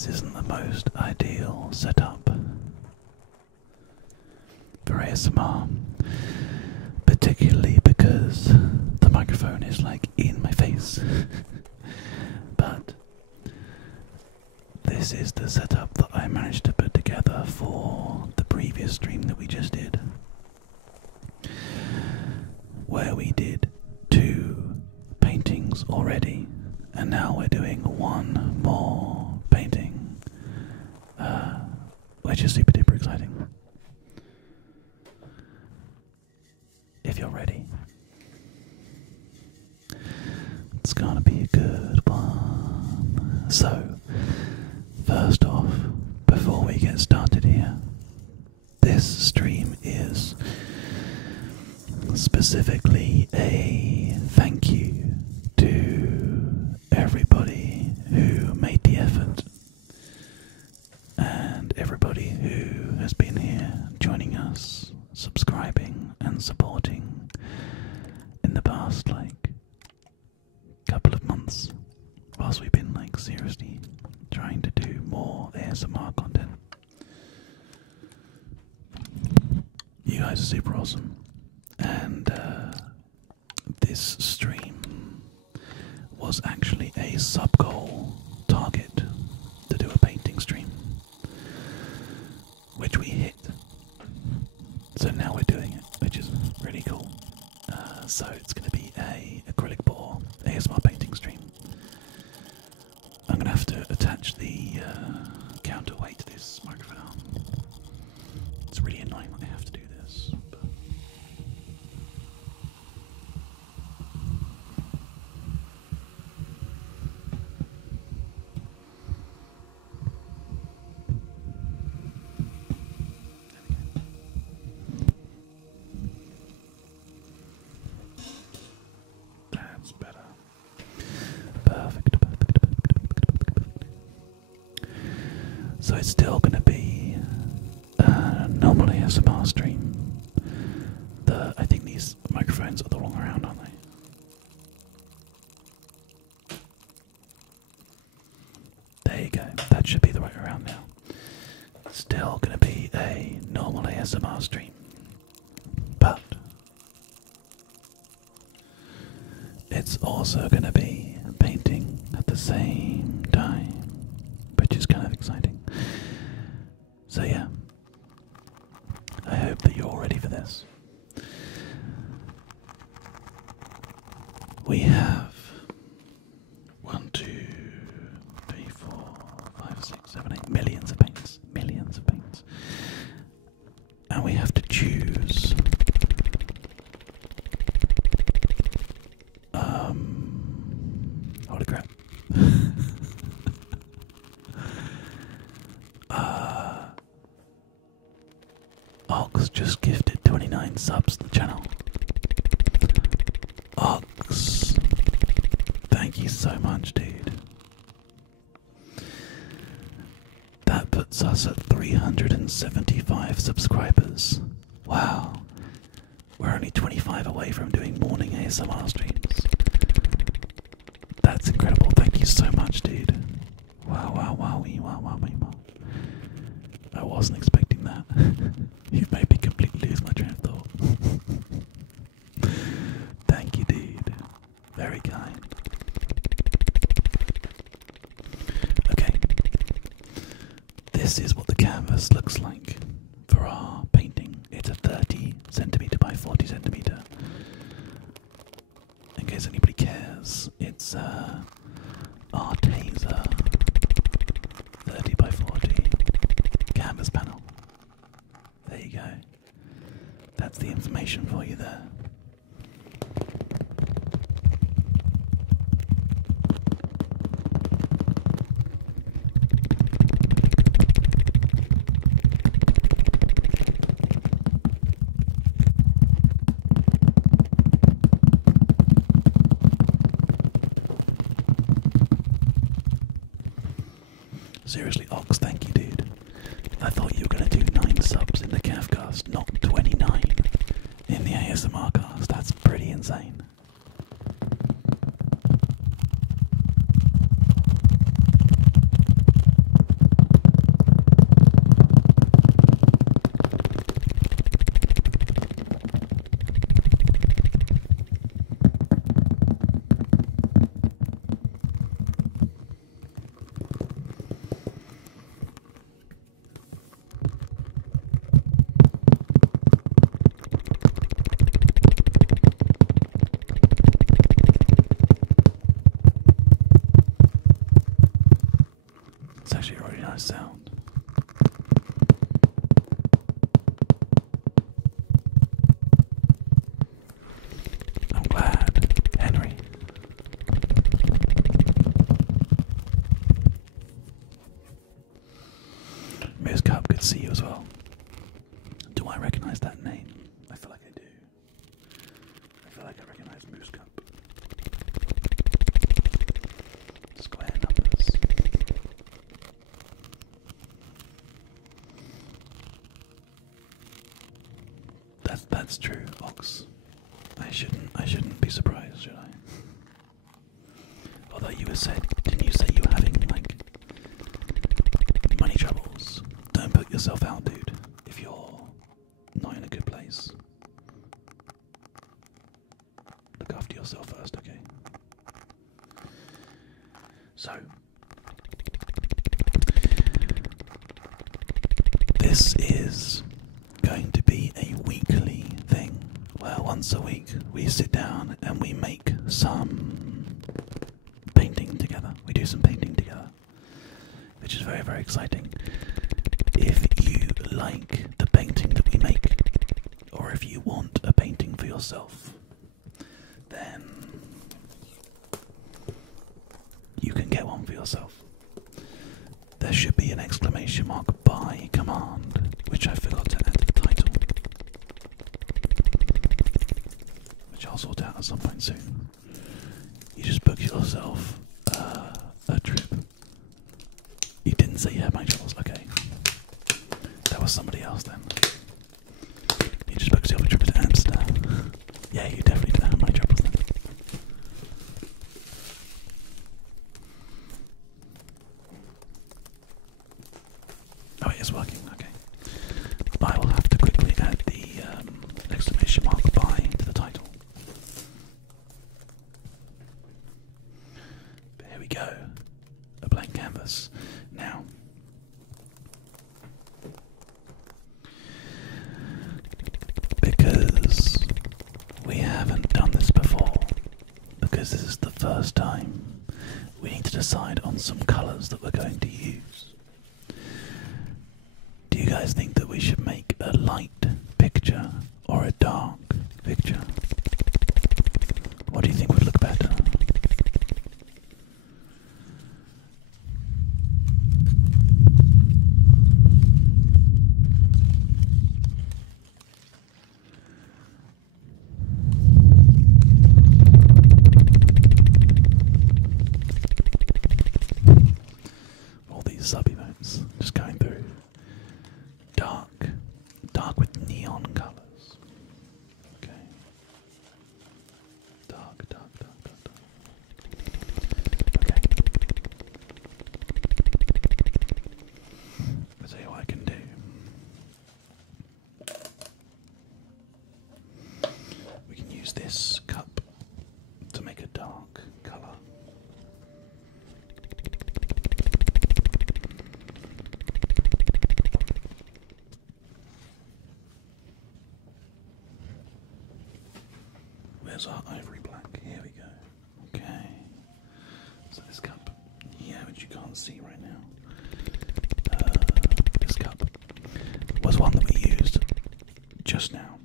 this isn't the most ideal setup for ASMR, particularly because the microphone is like in my face. But this is the setup that I managed to put together for the previous stream that we just did, where we did 2 paintings already, and now we're doing 1 more painting, which is super duper exciting. If you're ready, it's gonna be a good one. So, first off, before we get started here, this stream is specifically a thank you to everybody who made the effort and everybody who has been here joining us, subscribing and supporting in the past couple of months, whilst we've been seriously trying to do more ASMR content. You guys are super awesome, and this stream was actually a sub-goal target to do a painting stream, which we hit. So now we're doing it, which is really cool. So it's going to be a acrylic pour ASMR painting stream. I'm going to have to attach the counterweight to this microphone. It's really annoying when I have to do this. But that's better. Perfect. So it's still going to be a normal ASMR stream. I think these microphones are the wrong around, aren't they? There you go. That should be the right around now. Still going to be a normal ASMR stream, but it's also going to be painting at the same time, which is kind of exciting. So yeah, I hope that you're all ready for this. We have 1, 2, 3, 4, 5, 6, 7, 8 millions of paints. Millions of paints. And we have to choose holy crap. Ox just gifted 29 subs to the channel. Ox, thank you so much, dude. That puts us at 375 subscribers. Wow. We're only 25 away from doing morning ASMR streams. That's incredible. Thank you so much, dude. Wow, wow, wow, wow, wow, wow. I wasn't expecting that. You've made me completely lose my train of thought. Thank you, dude. Very kind. Okay. This is what the canvas looks like for our painting. It's a 30 centimeter by 40 centimeter. In case anybody cares, it's our Taser 30 by 40 canvas panel. There you go. That's the information for you there. Seriously, Ox, thank you, dude. I thought you were going to do 9 subs in the CAFcast, not 29 in the ASMR cast. That's pretty insane. I recognise that name. I feel like I do. I feel like I recognise Moose Cup. Square numbers. That's true, Ox. I shouldn't be surprised, should I? Although didn't you say you were having like money troubles? Don't put yourself out, dude, if you're not in a good place. Look after yourself first, okay? So, this is going to be a weekly thing, where once a week we sit down and we make some painting together. We do some painting together, which is very, very exciting. If you like the painting that we make, or if you want a painting for yourself, then you can get one for yourself. There should be an exclamation mark by command, which I forgot to add to the title, which I'll sort out at some point soon. You just book yourself a trip. You didn't say you had money troubles, okay. That was somebody else then. You just booked yourself a trip to Amsterdam. Yeah, you definitely didn't have money troubles then. Oh, it is working, okay. I will have to quickly add the exclamation mark by to the title. There we go. A blank canvas. Now, because we haven't done this before, because this is the first time, we need to decide on some colours that we're going to use. Do you guys think that we should make a light picture or a dark picture? What do you think would look better? All these sub-emotes just going through. Dark with neon colours. Okay. Dark. Okay. I'll tell you what I can do. We can use this cup to make a dark colour. Where's our ivory black? Here we go. Okay. So this cup here, which you can't see right now. This cup was one that we used just now.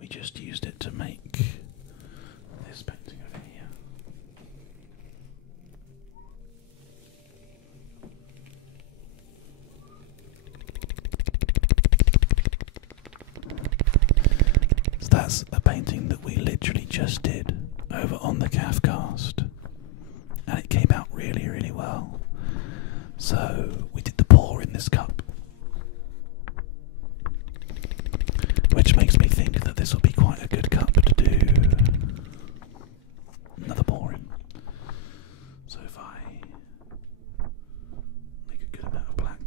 We just used it to make this painting over here. So that's a painting that we literally just did over on the CAFcast, and it came out really, really well. So we did the pour in this cup, which makes me think that this will be quite a good cup to do another pour in. So if I make a good amount of black,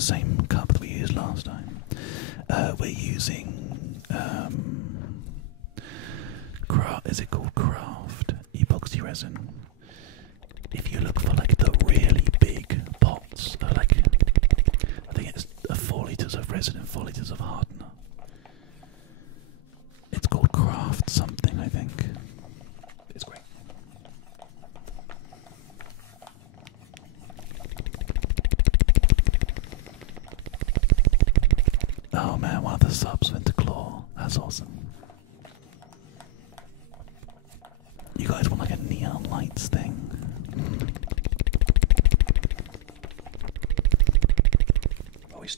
the same cup that we used last time. We're using is it called Craft epoxy resin? If you look for like the really big pots, like I think it's 4 litres of resin and 4 litres of hardener. It's called Craft something, I think. It's great. Oh man, one of the subs went to claw. That's awesome. You guys want like a neon lights thing? But we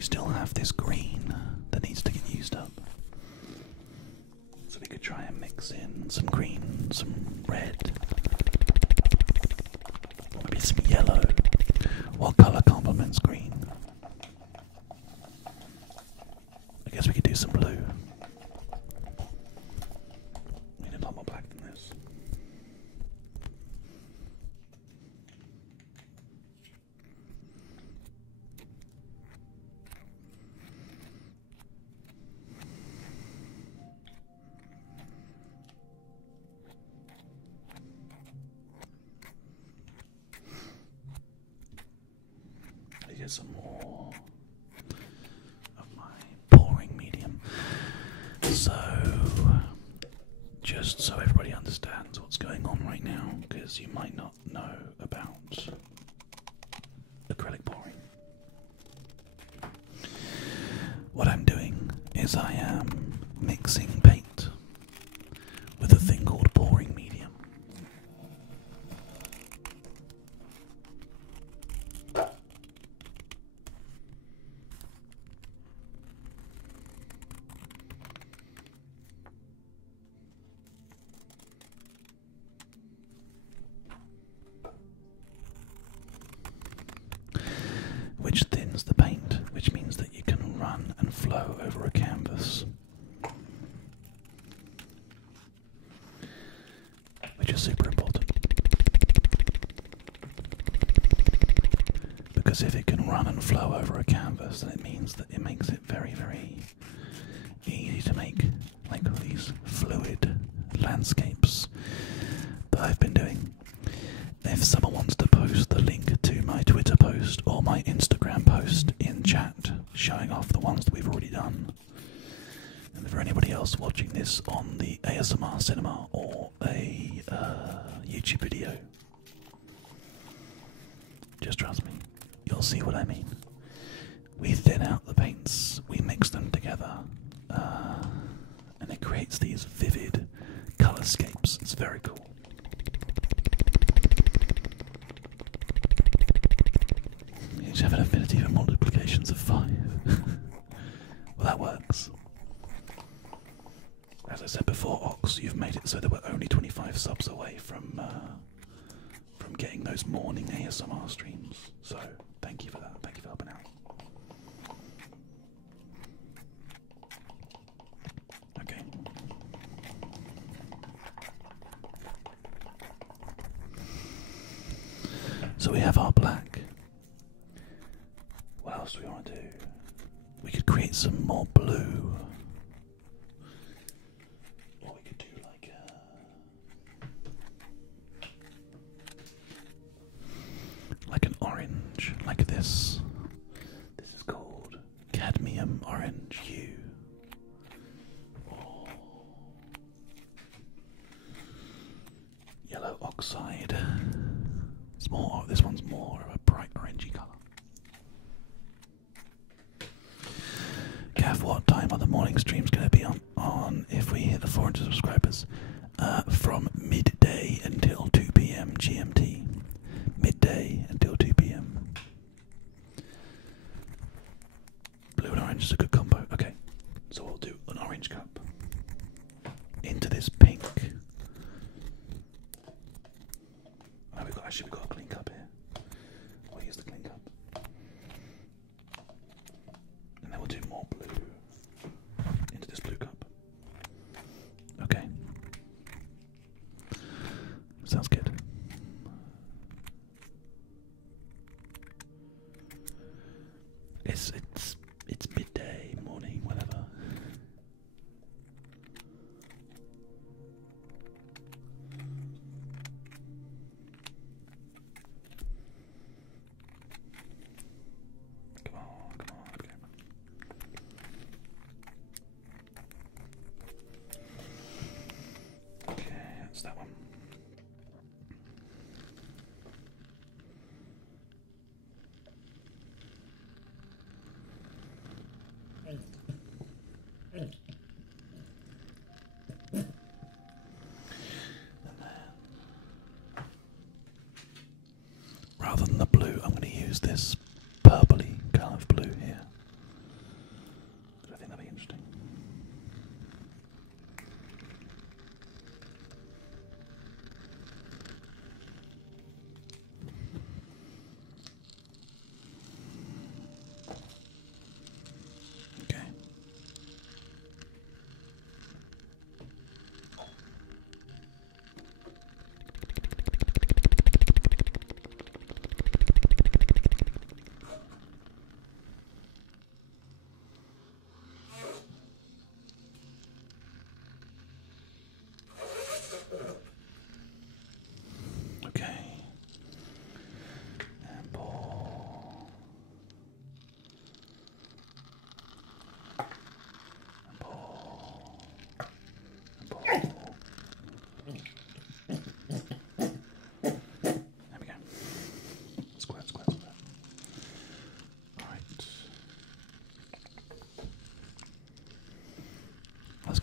still have this green that needs to get used up. So we could try and mix in some green, some red, or maybe some yellow. What colour complements green? I guess we could do some blue. We need a lot more black than this. I get some more of my pouring medium. So, just so everybody understands what's going on right now, because you might not know about acrylic pouring. What I'm doing is I am mixing paint with a thing called pouring medium. Which thins the paint, which means that you can run and flow over a canvas. Which is super important. Because if it can run and flow over a canvas, then it means that it makes it very, very easy to make like these fluid landscapes that I've been doing. If someone wants to post the link to my Twitter post or my Instagram post in chat, showing off the ones that we've already done, and for anybody else watching this on the ASMR cinema or a YouTube video, just trust me, you'll see what I mean. We thin out the paints, we mix them together, and it creates these vivid colorscapes. It's very cool. You have an affinity for multiplications of 5. Well, that works. As I said before, Ox, you've made it so that we're only 25 subs away from getting those morning ASMR streams. So, thank you for that. Thank you for helping out. Okay. So we have our black. What else do we want to do? We could create some more blue. Or we could do like an orange, like this. This is called cadmium orange hue. Or yellow oxide. It's more. This one's more of a bright orangey colour. Gav, what time are the morning streams going to be on if we hit the 400 subscribers? From midday until 2 PM GMT. Midday until 2 PM. Blue and orange is a good combo. Okay, so we'll do an orange cup into this pink. Oh, we've got a clean cup here. We'll use the clean cup. And then we'll do more blue into this blue cup. Okay. Sounds good.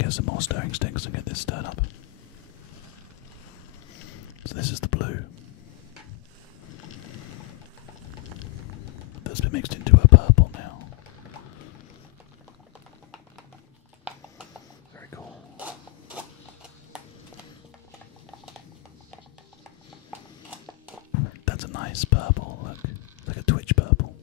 get some more stirring sticks and get this stirred up. So this is the blue that's been mixed into a purple now. Very cool. That's a nice purple, look, like a twitch purple.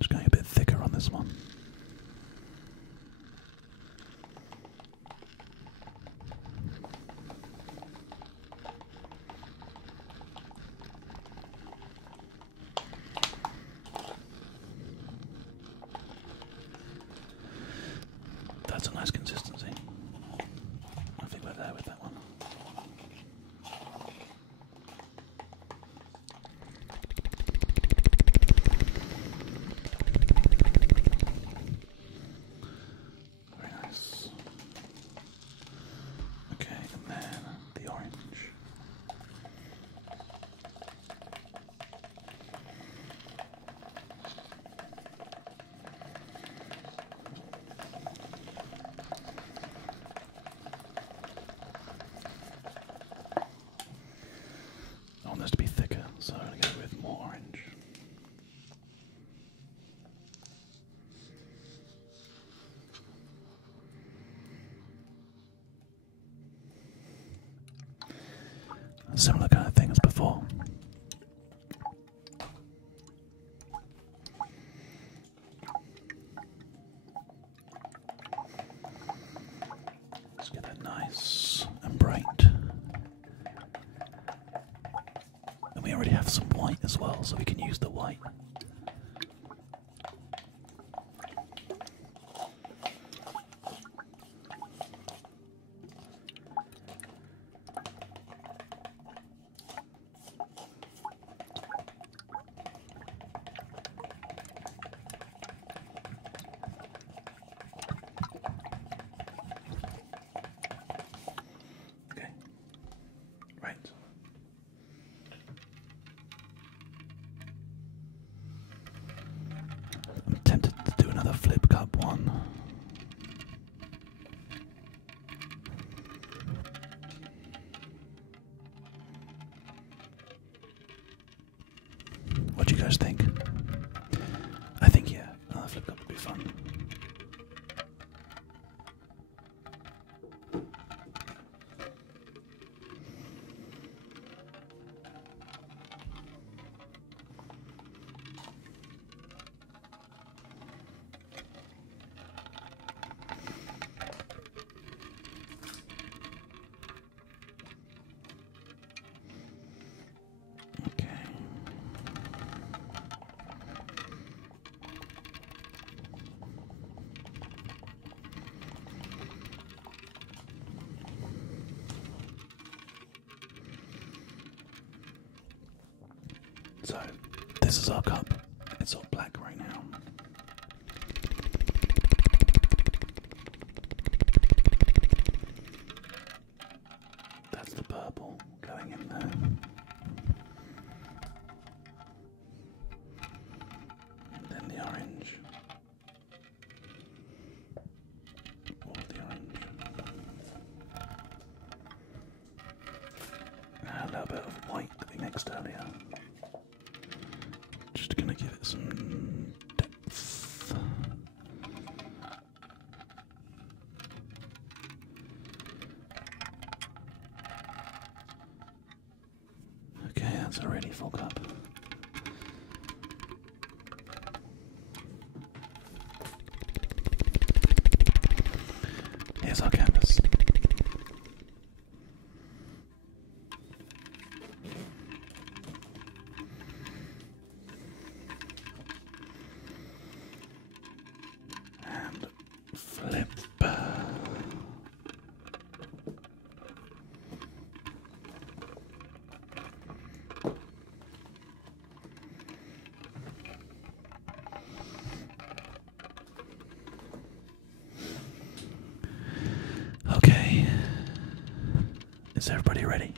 Just going a bit thicker on this one. That's a nice consistency. I think we're there with that one. I want this to be thicker, so I'm going to go with more orange. A similar kind of thing as before. Let's get that nice and bright. We already have some white as well, so we can use the white. Okay. Right. I'm tempted to do another flip cup one. What do you guys think? I think, yeah, another flip cup would be fun. So, this is our cup. It's all black right now. That's the purple going in there. And then the orange. All the orange. And a little bit of white that we mixed earlier. Just gonna give it some depth. Okay, that's already full cup. Here's our canvas. And flip. Okay, is everybody ready?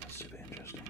That's super interesting.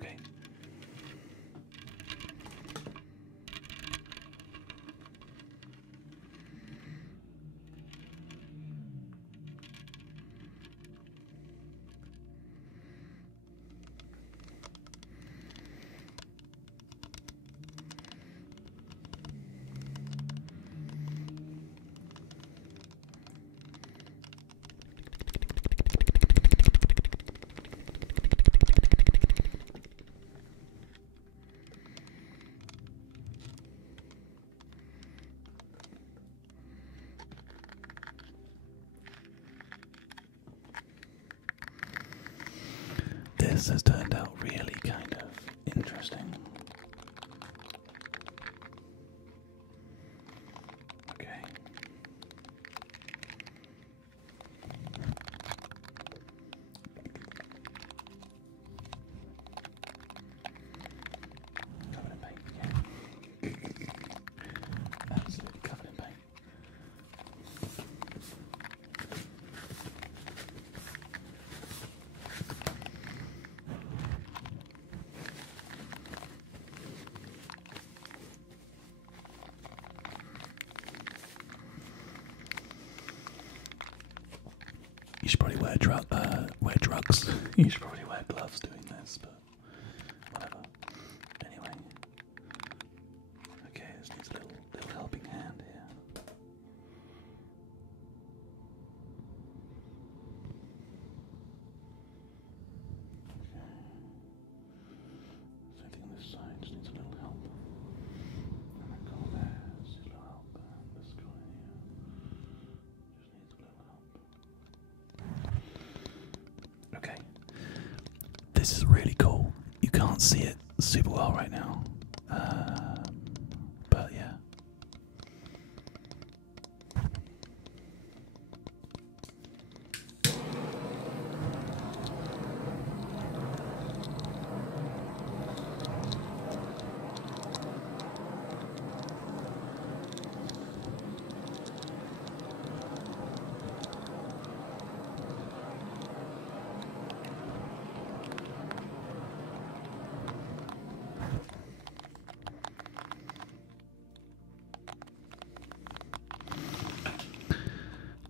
Okay. This has turned out really kind of interesting. Okay. Covered in paint, yeah. Absolutely covered in paint. You should probably wear drugs. You should probably wear gloves doing this, but whatever. Anyway. Okay, this needs a little helping hand here. Okay. Same thing on this side, just needs a little help. And that corner there, just needs a little help. And this corner here, just needs a little help. Okay, this is really cool. You can't see it super well right now, but yeah.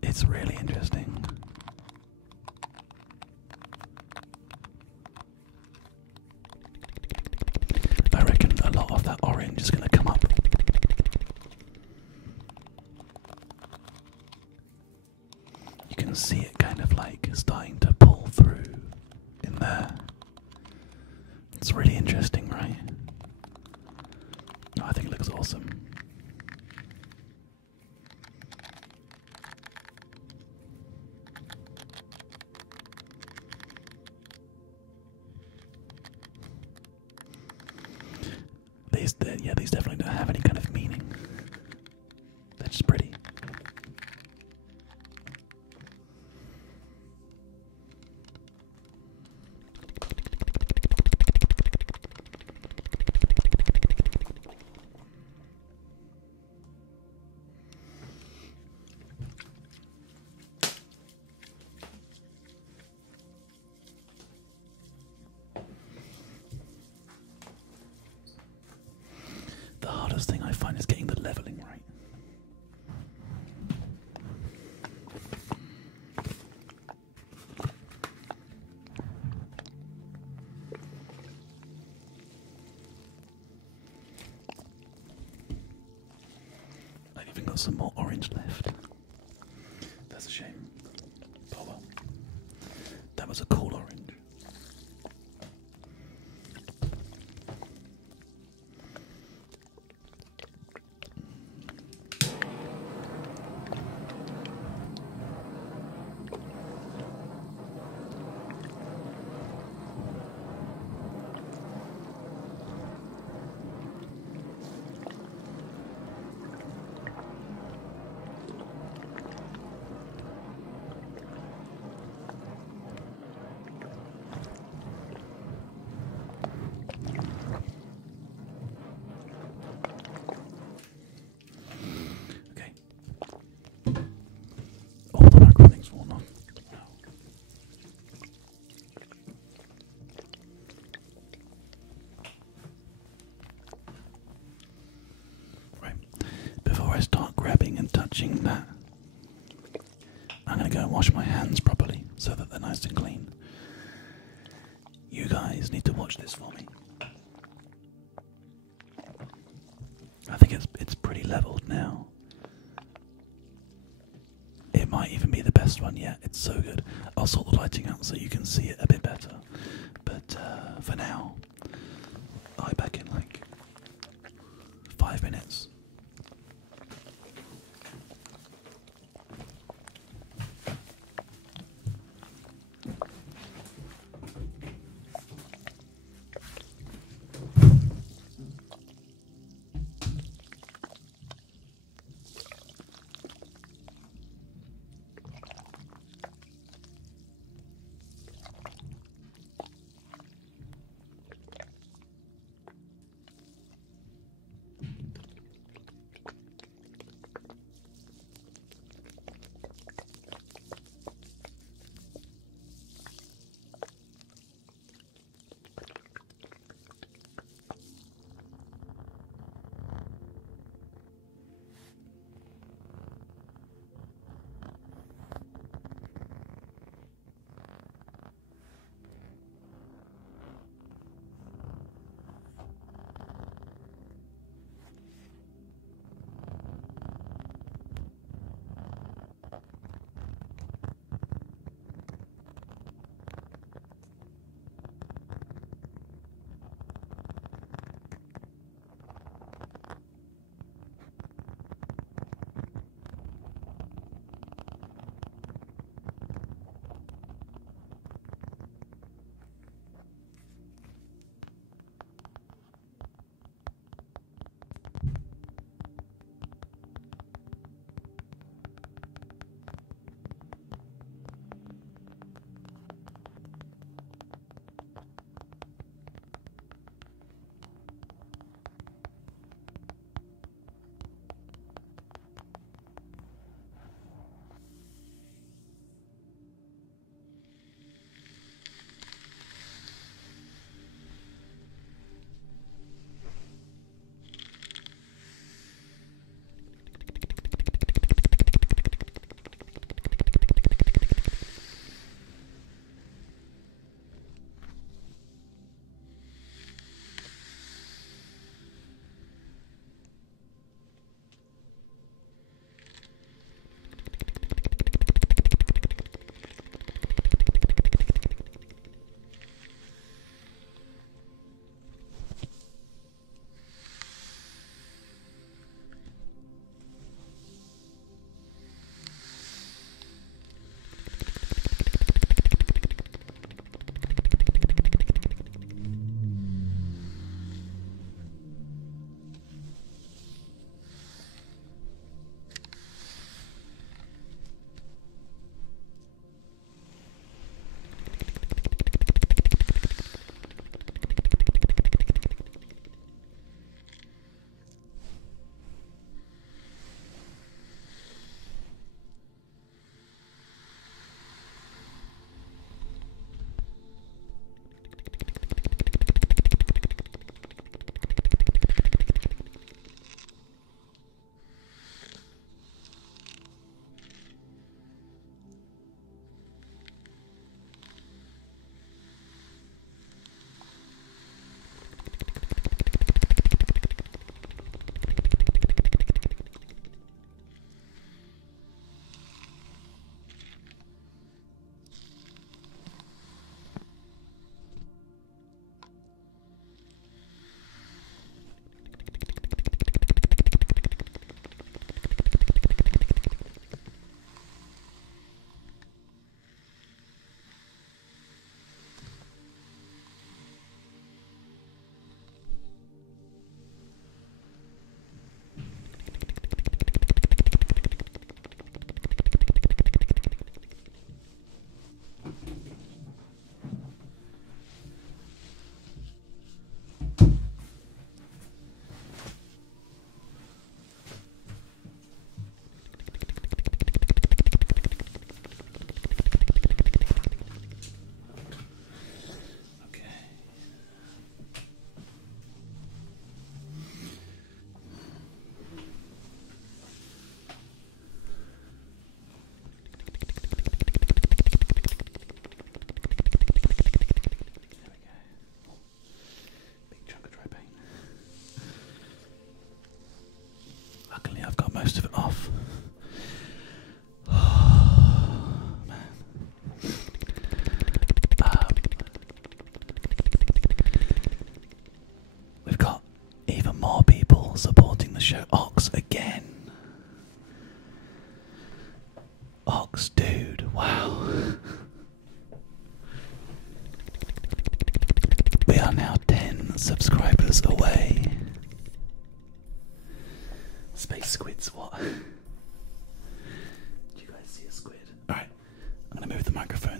It's really interesting. I reckon a lot of that orange is going to come up. You can see it kind of like starting to pull through in there. It's really interesting, right? Oh, I think it looks awesome. These definitely don't have any kind of meaning. They're just pretty. hardest thing I find is getting the leveling right. I've even got some more orange left. That's a shame. Oh well. That was a cool orange. All the backgrounding's worn off. Right. Before I start grabbing and touching that, I'm going to go and wash my hands properly so that they're nice and clean. You guys need to watch this for me. I think it's pretty leveled now. It might even be the best one yet. It's so good. I'll sort the lighting out so you can see it a bit better. But for now, I'll be back in like 5 minutes.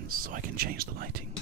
buttons so I can change the lighting.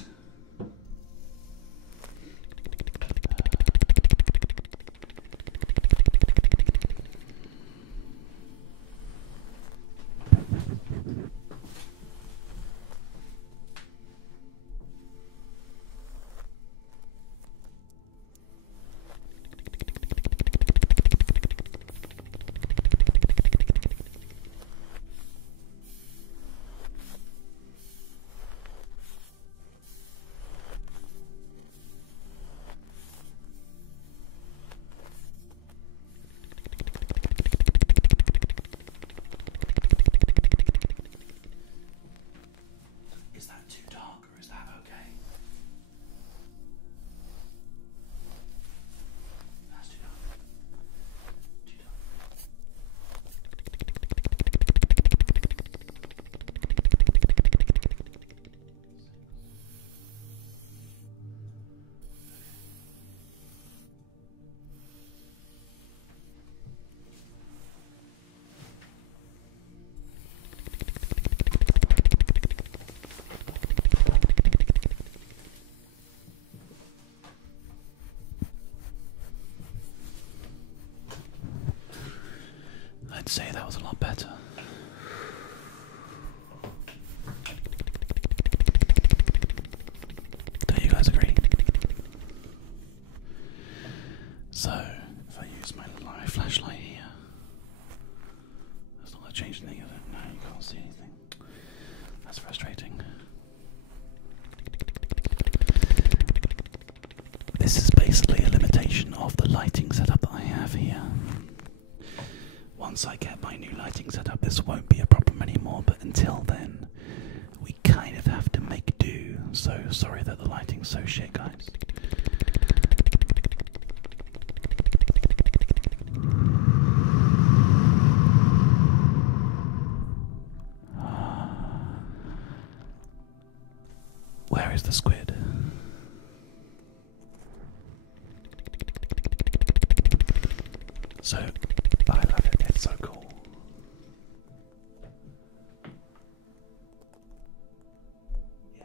I'd say that was a lot better. Don't you guys agree? So, if I use my flashlight here, that's not going to change anything, is it? No, you can't see anything. That's frustrating. This is basically a limitation of the lighting setup that I have here. Once I get my new lighting set up, this won't be a problem anymore, but until then, we kind of have to make do. So sorry that the lighting's so shit, guys. Where is the squid? So, I love it, it's so cool. Yeah.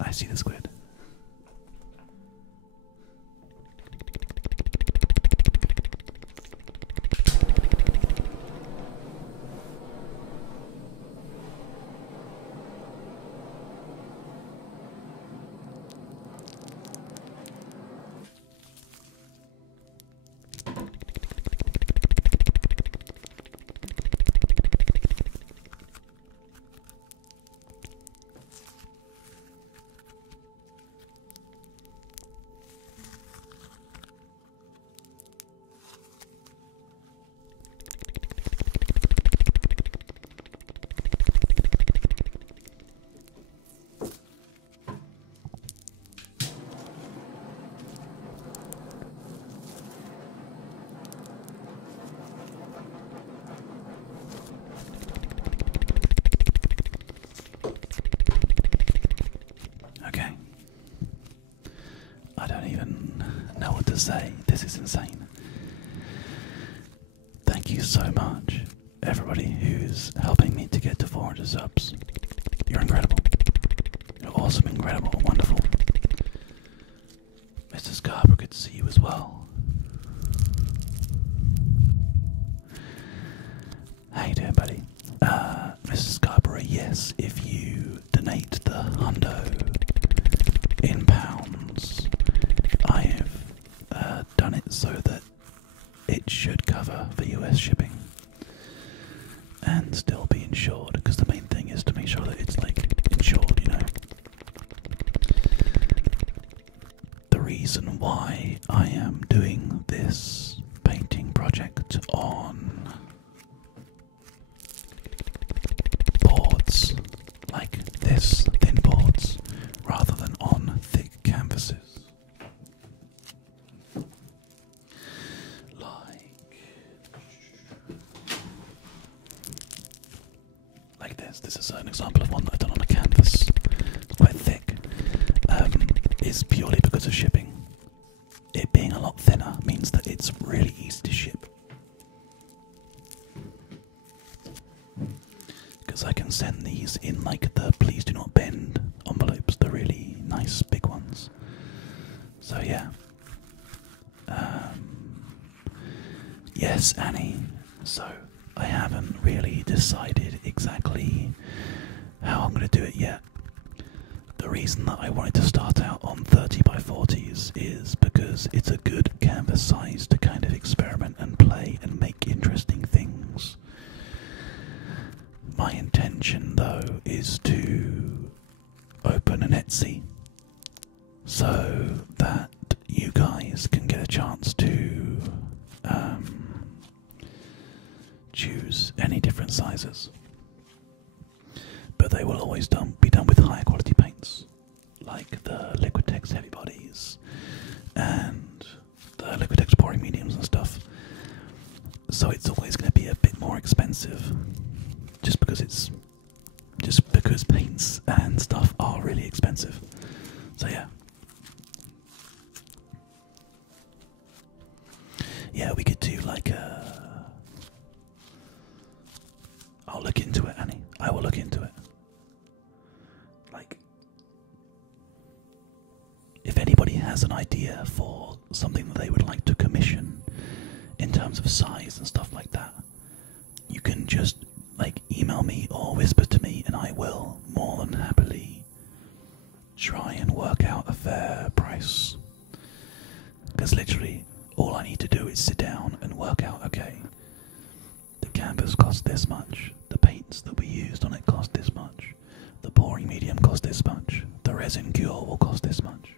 I see the squid. Say, this is insane. Thank you so much, everybody who's helping me to get to 400 subs. You're incredible. You're awesome, incredible, wonderful. Mr. Scarborough, good to see you as well. How you doing, buddy? Mr. Scarborough, yes, if you donate the hundo in pounds, I have done it so that it should cover for US shipping and still be insured, because the main thing is to make sure that it's like insured, you know. The reason why I am doing this painting project on boards like this, thin boards, rather than on thick canvases, like this. This is an example of one that I've done on a canvas, quite thick, is purely because of shipping. It being a lot thinner means that it's really easy to ship. Because because I can send these in like the please do not bend envelopes, the really nice big ones. So yeah. Yes, Annie. So I haven't really decided exactly how I'm going to do it yet. The reason that I wanted to start out on 30 by 40s is because it's a good canvas size to kind of experiment and play and make interesting things. My intention though is to open an Etsy so that you guys can get a chance to choose any different sizes. But they will always be done with higher quality paints, like the Liquitex Heavy Bodies and the Liquitex Pouring Mediums and stuff. So it's always going to be a bit more expensive, just because paints and stuff are really expensive. So yeah. Yeah, we could do like a... I'll look into it, Annie. I will look into it. Like, if anybody has an idea for something that they would like to commission in terms of size and stuff like that, you can just like email me or whisper to me, and I will more than happily try and work out a fair price. Because literally all I need to do is sit down and work out, okay, the canvas cost this much, the paints that we used on it cost this much, the pouring medium cost this much, the resin cure will cost this much,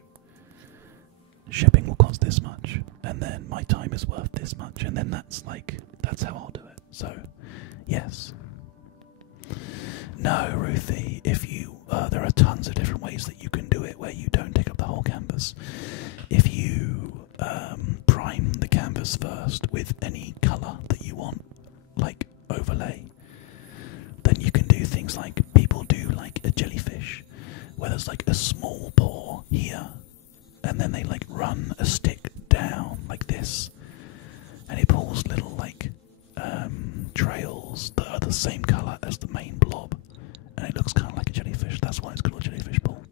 shipping will cost this much, and then my time is worth this much, and then that's how I'll do it. So yes. No, Ruthie, if you there are tons of different ways that you can do it where you don't take up the whole canvas. If you prime the canvas first with any colour that you want, like overlay, then you can do things like people do like a jellyfish, where there's like a small pore here, and then they like run a stick down like this, and it pulls little like trails that are the same colour as the main blob, and it looks kind of like a jellyfish. That's why it's called a jellyfish pull.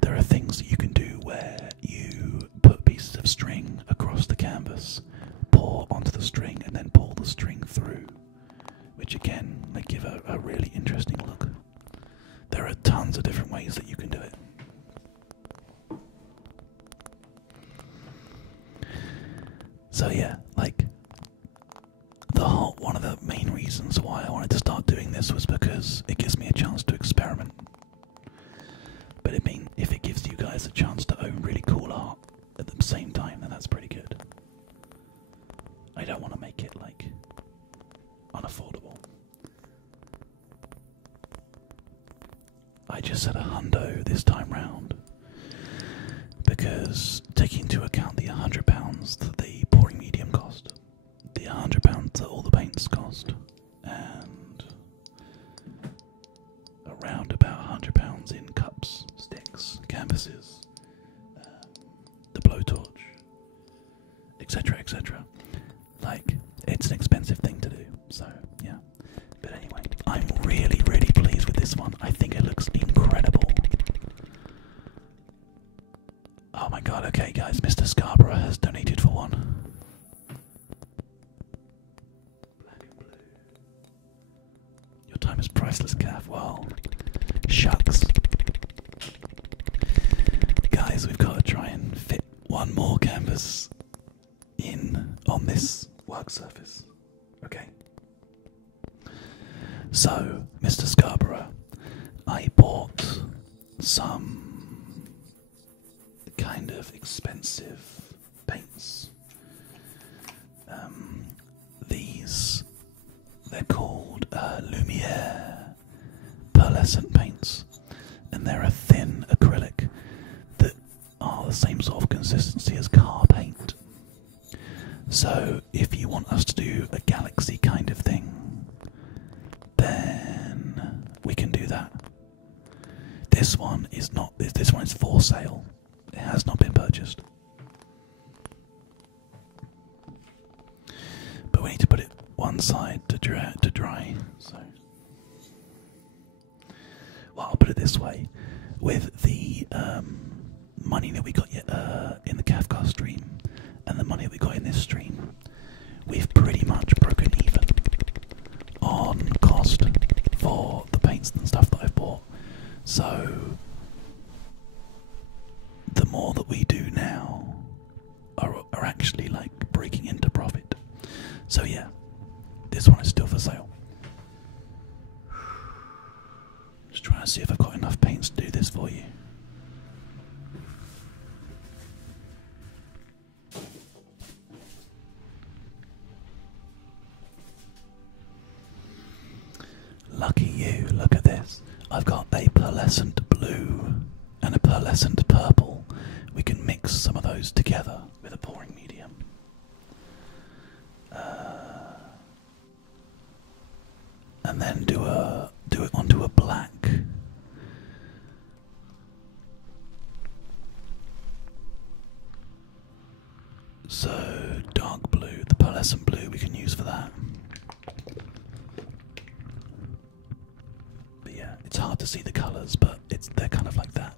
There are things that you can do where you put pieces of string across the canvas, pour onto the string, and then pull the string through, which again, they give a really interesting look. There are tons of different ways that you can do it. So yeah, like, one of the main reasons why I wanted to start doing this was because it gives me a chance to experiment. But I mean, if it gives you guys a chance to own really cool art at the same time, then that's pretty good. I don't want to make it like unaffordable. I just said $100 this time round because taking into account the £100 that the pouring medium cost, the £100 that all the paints cost, and around about £100 in cups, sticks, canvases, the blowtorch, etc., etc. Like, it's an expensive thing to do, so yeah. But anyway, I'm really, really pleased with this one. I think it looks incredible. Oh my god, okay guys, Mr. Scarborough has donated for one. Black and blue. Your time is priceless, Cav. Well, shucks. Guys, we've got to try and fit one more canvas in on this work surface. Okay. So, Mr. Scarborough, I bought some kind of expensive paints. They're called Lumiere pearlescent paints, and they're a thin acrylic that are the same sort of consistency as car paint. So if you want us to do a galaxy kind of thing, then we can do that. This one is not. This one is for sale. It has not been purchased. But we need to put it one side to dry. So well, I'll put it this way, with the money that we got in the Kafka stream and the money that we got in this stream, we've pretty much broken even on cost for the paints and stuff that I've bought. So the more that we do now are actually like breaking into profit. So yeah, this one is still for sale. Just trying to see if I've got enough paints to do this for you. Lucky you, look at this. I've got a pearlescent blue and a pearlescent purple. We can mix some of those together with a pouring medium. And then do it onto a black. So dark blue, the pearlescent blue we can use for that. But yeah, it's hard to see the colours, but they're kind of like that.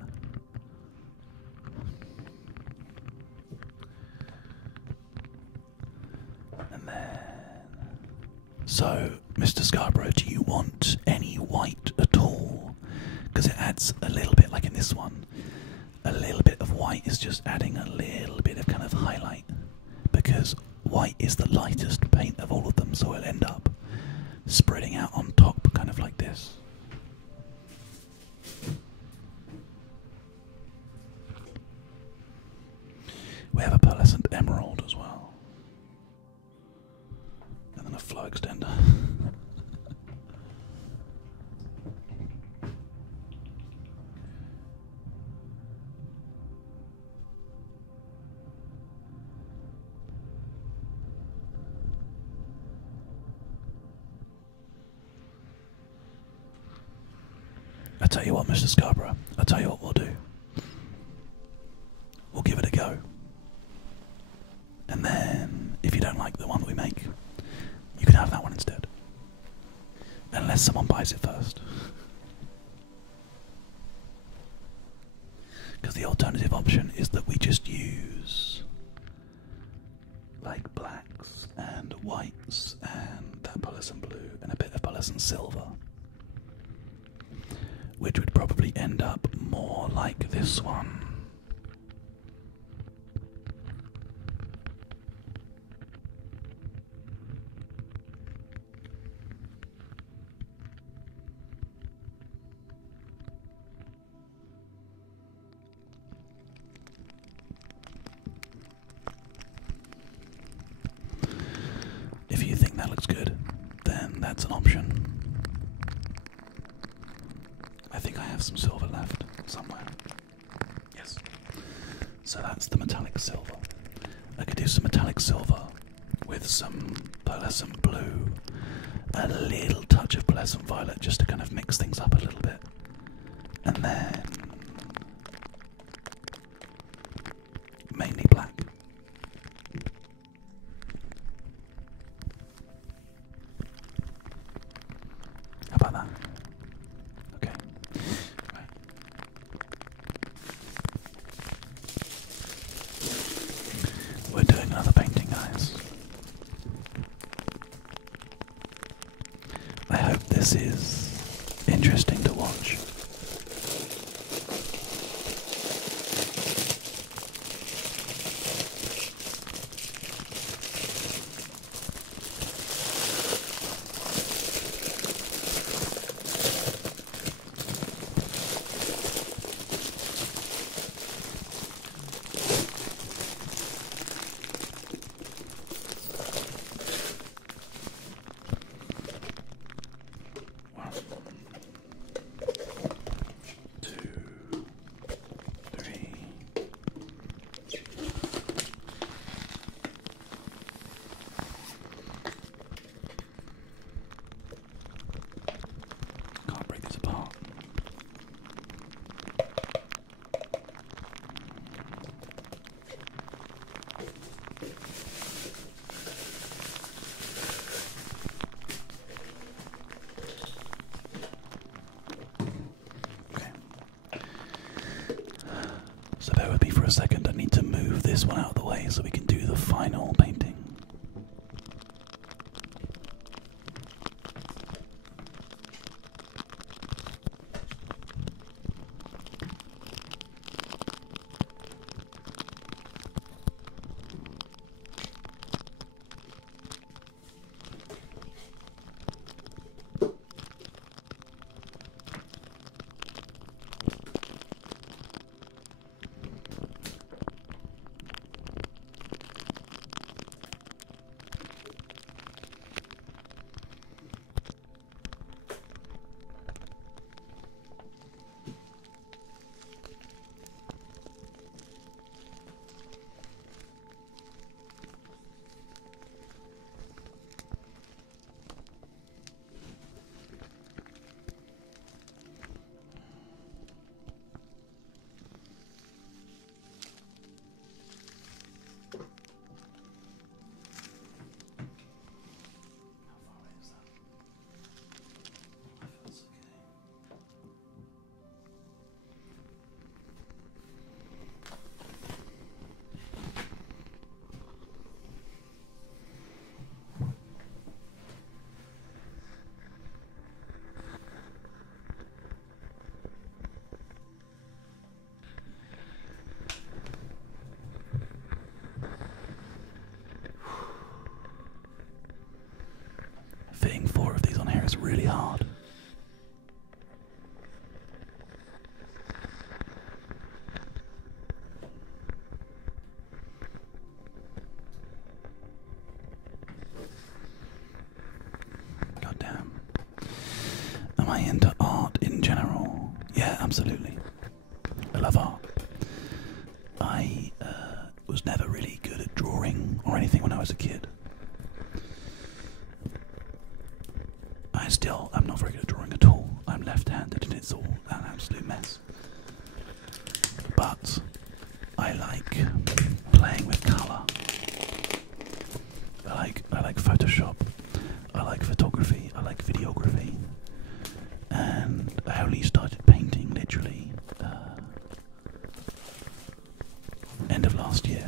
And then, so Mr. Scarborough, do you want any white at all? Because it adds a little bit, like in this one, a little bit of white is just adding a little bit of kind of highlight, because white is the lightest paint of all of them, so it'll end up spreading out on top kind of like this. We have a pearlescent emerald as well, and then a flow extender. I tell you what, Mr. Scarborough, I tell you what we'll do. We'll give it a go. And then, if you don't like the one that we make, you can have that one instead. Unless someone buys it first. Because the alternative option is that we just use like blacks and whites and that pearlescent blue and a bit of pearlescent silver, which would probably end up more like this one. If you think that looks good, then that's an option. I think I have some silver left somewhere. Yes. So that's the metallic silver. I could do some metallic silver with some pearlescent blue, a little touch of pearlescent violet just to kind of mix things up a little bit. And then mainly black. How about that? Okay. Right. We're doing another painting, guys. I hope this is interesting to watch. really hard. God damn. Am I into art in general? Yeah, absolutely. I love art. I was never really good at drawing or anything when I was a kid. I'm not very good at drawing at all. I'm left-handed and it's all an absolute mess. But I like playing with colour. I like Photoshop. I like photography. I like videography. And I only started painting literally end of last year.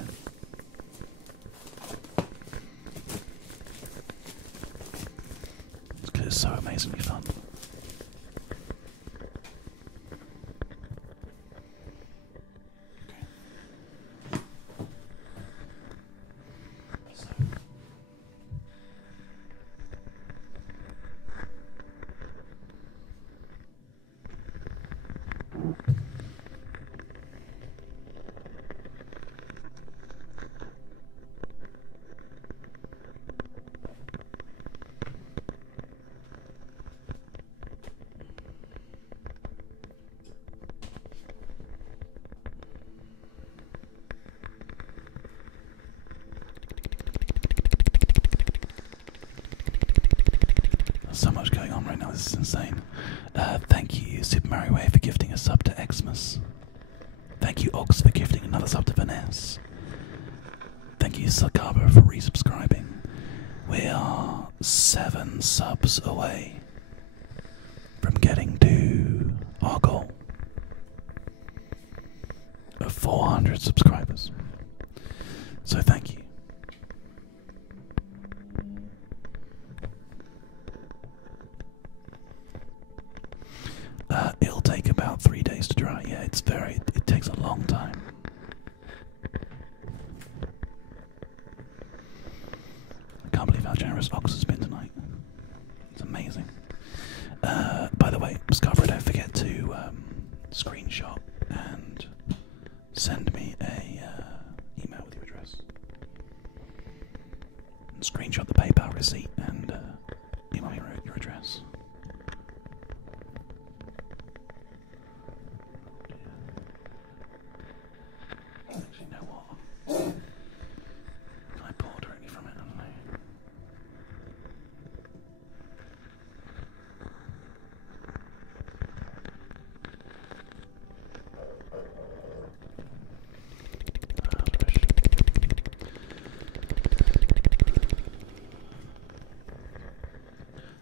It's because it's so amazingly fun. So much going on right now, this is insane. Thank you, Super Mario Way, for gifting a sub to Xmas. Thank you, Ox, for gifting another sub to Vanessa. Thank you, Sakaba, for resubscribing. We are 7 subs away from getting to our goal of 400 subscribers. So thank you. It'll take about 3 days to dry. Yeah, it takes a long time. I can't believe how generous Ox has been tonight. It's amazing. By the way, Scarborough, don't forget to screenshot and send me a email with your address. And screenshot the PayPal receipt and email me your address. Actually, you know what? Can I pour directly from it? I don't know.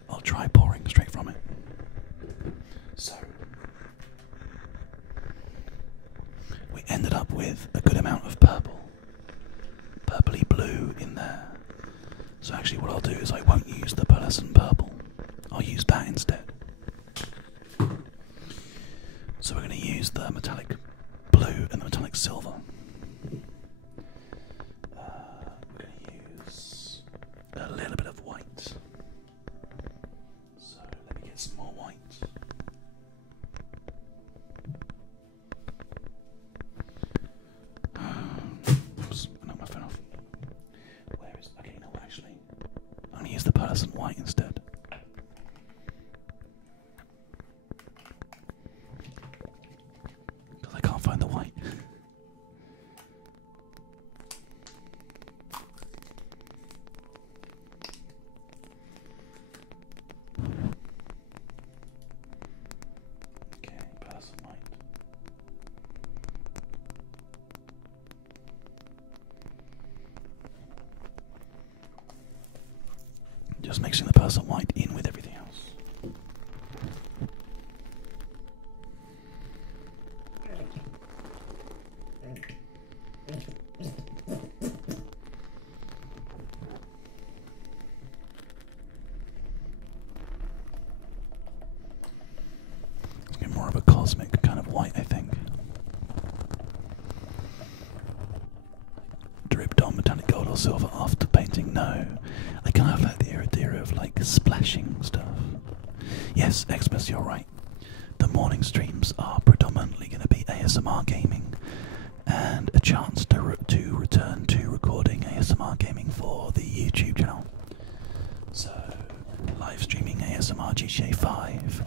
I'll try pouring straight from it. So we ended up with a good amount of purpley blue in there. So actually what I'll do is I won't use the pearlescent purple. I'll use that instead. So we're going to use the metallic blue and the metallic silver. We're going to use a little bit of white. So let me get some more white. Oops, I knocked my phone off. Where is... Okay, no, actually, I'm going to use the pearlescent white instead. Because I can't find the white. Okay, pearlescent white. Just mixing the pearlescent white in with everything else. It's getting more of a cosmic kind of white, I think. Dripped on metallic gold or silver after painting? No. I kind of like the idea of like splashing stuff. Yes, Xmas, you're right. The morning streams are predominantly going to be ASMR gaming and a chance to return to recording ASMR gaming for the YouTube channel. So, live streaming ASMR GH5,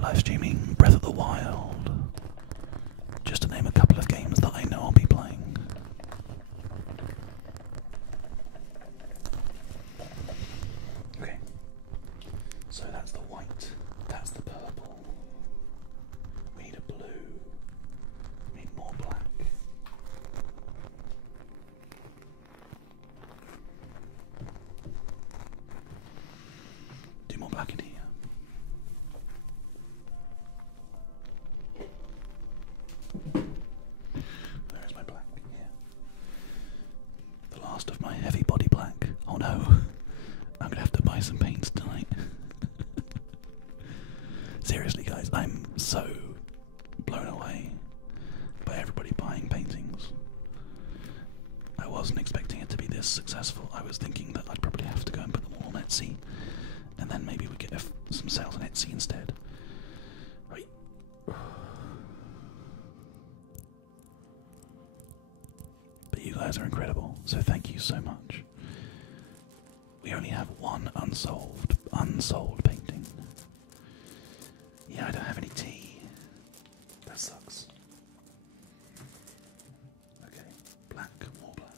live streaming Breath of the Wild, just to name a couple of games that I know I'll be playing. Okay, so that's the white, that's the purple. We need a blue, we need more black. Do more black in here. There's my black, yeah. The last of my heavy body black. Oh no, I'm gonna have to buy some paints tonight. Seriously guys, I'm so blown away by everybody buying paintings. I wasn't expecting it to be this successful. I was thinking that I'd probably have to go and put them all on Etsy, and then maybe we get some sales on Etsy instead. Right. But you guys are incredible, so thank you so much. We only have one unsold painting. Yeah, I don't have any tea. That sucks. Okay, black, more black.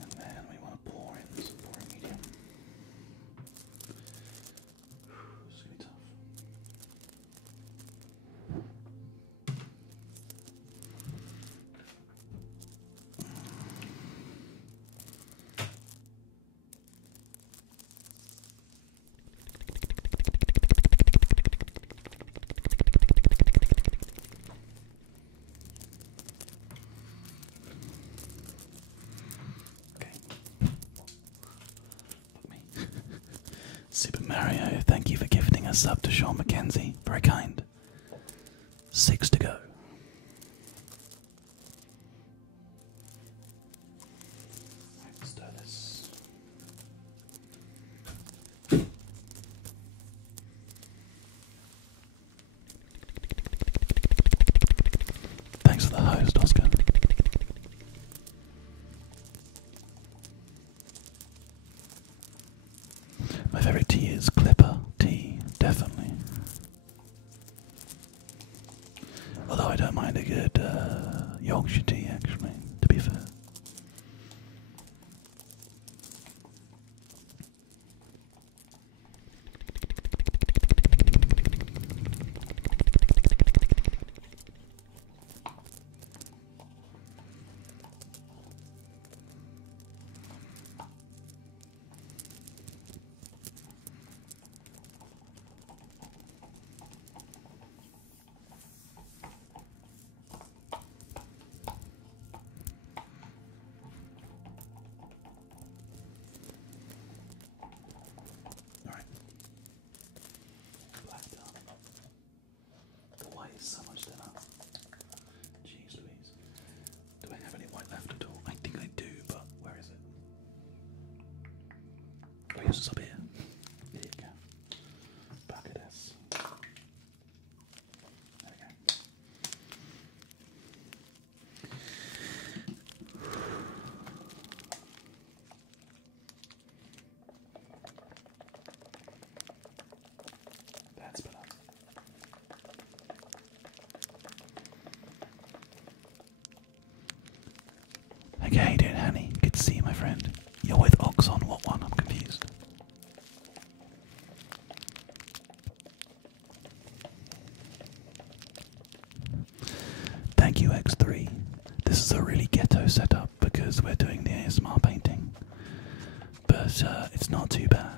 And then we want to pour in some pouring medium. This is going to be tough. Super Mario, thank you for gifting a sub to Sean McKenzie. Very kind. 6 to go. Right, stir this. Thanks for the host, Oscar. My favourite tea is Clipper tea, definitely. Although I don't mind a good Yorkshire tea, actually, to be fair. So much thinner. Jeez Louise. Do I have any white left at all? I think I do, but where is it? Oh yes, it's up here. Here you go. Back at us. There we go. That's better. Okay, how you doing, honey? Good to see you, my friend. You're with Ox on what one? I'm confused. Thank you, X3. This is a really ghetto setup because we're doing the ASMR painting. But it's not too bad.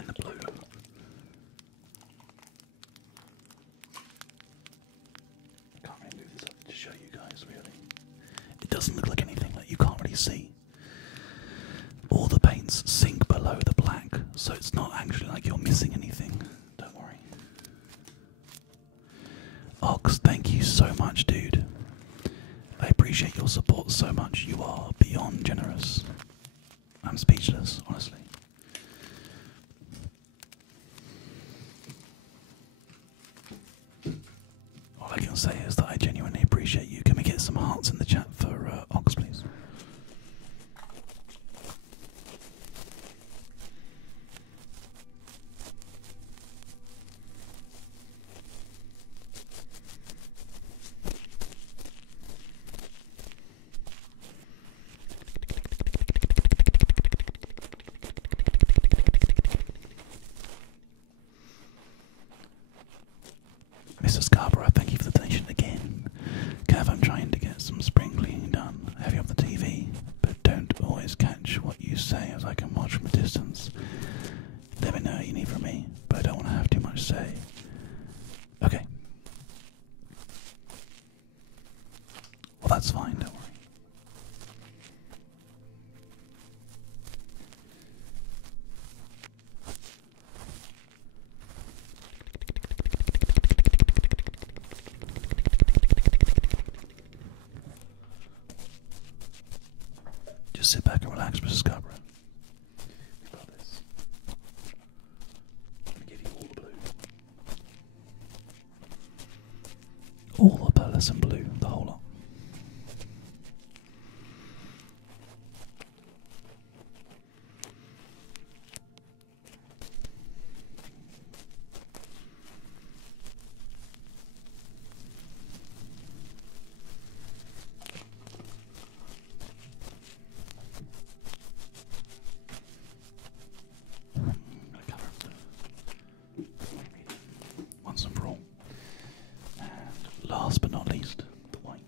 then the blue. I can't really move this up to show you guys, really. It doesn't look like anything that you can't really see. All the paints sink below the black, so it's not actually like you're missing anything. Don't worry. Ox, thank you so much, dude. I appreciate your support so much. You are beyond generous. I'm speechless, honestly. All I can say is that I genuinely appreciate you. Can we get some hearts in the chat for Ox, please? Mr. Scarborough, thank you for the donation again. Cav, I'm trying to get some spring cleaning done. Heavy up the TV, but don't always catch what you say as I can watch from a distance. Let me know what you need from me, but I don't want to have too much say. Okay. Well, that's fine, don't worry. Just sit back and relax, Mrs. Scarborough. We've got this. I'm going to give you all the blue. All the pearlescent blue, the whole lot. Once and for all. And last but not least, the white.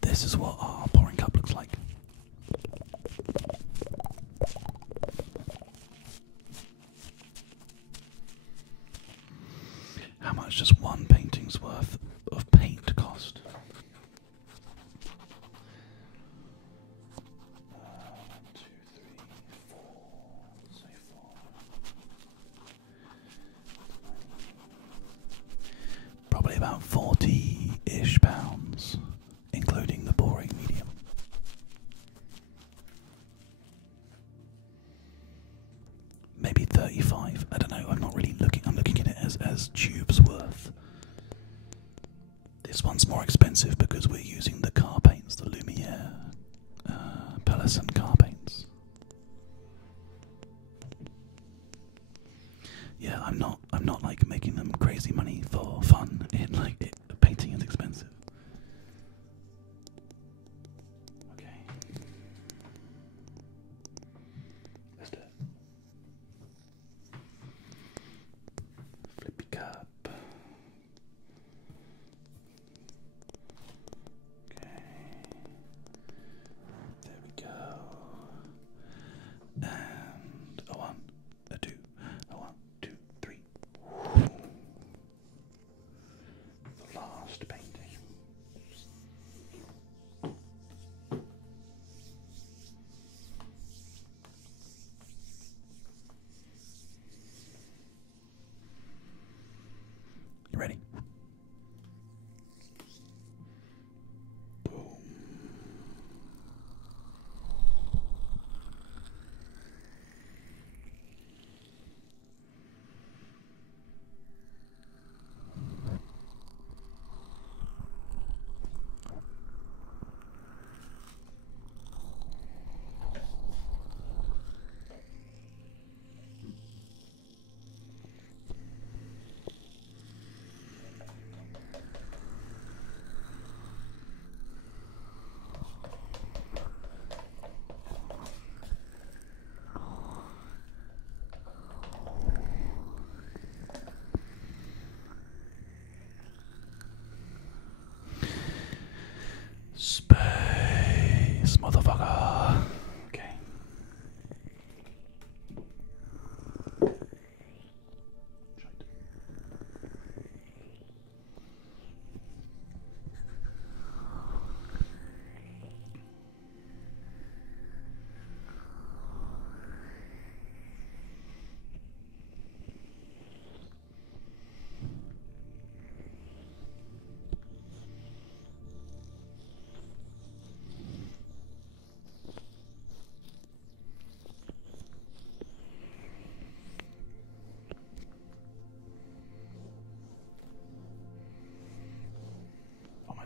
This is what our pouring cup looks like. How much does one painting's worth of paint cost? 1, 2, 3, 4. Say 4. Probably about 40-ish pounds. Including the boring medium. Maybe 35. I don't know. I'm not really looking. I'm looking at it as tubes worth. This one's more expensive because we're using the car paints, the Lumiere pearlescent car paints. Yeah, I'm not like making them crazy money for fun. Painting is expensive. Let's do it. Flippy cup. Okay. There we go.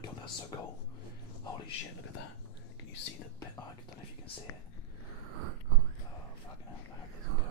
god, that's so cool. Holy shit, look at that. Can you see the bit? Oh, I don't know if you can see it. Oh, fucking hell, I hope it doesn't go.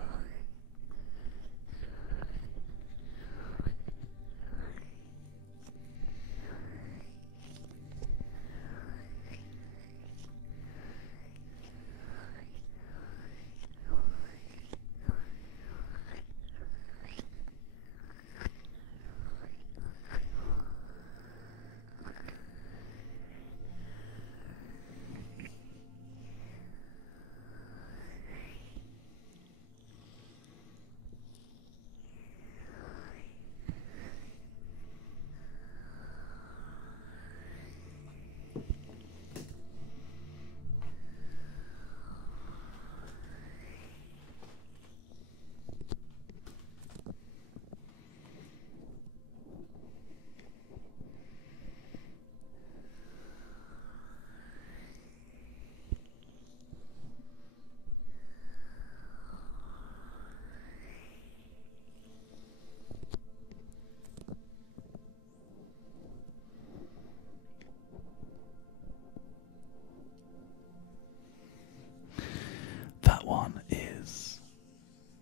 That one is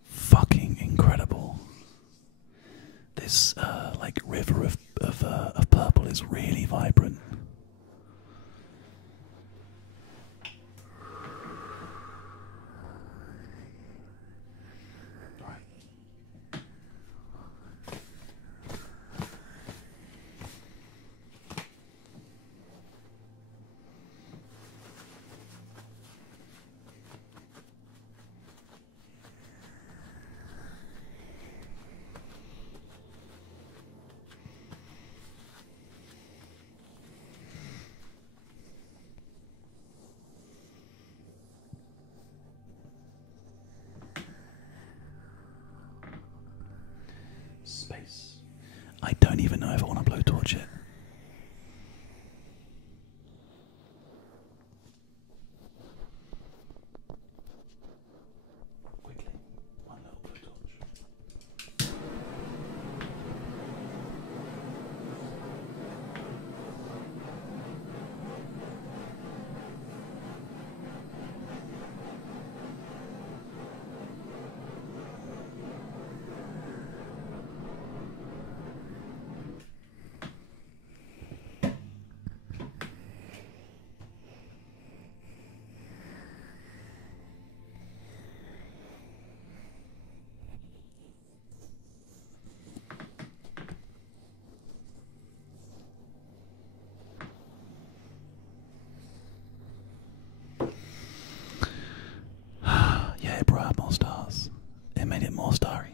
fucking incredible. This like river of purple is really vibrant. Space. I don't even know if I want to blowtorch it. Quickly, one little blowtorch. Yeah, it brought out more stars. It made it more starry.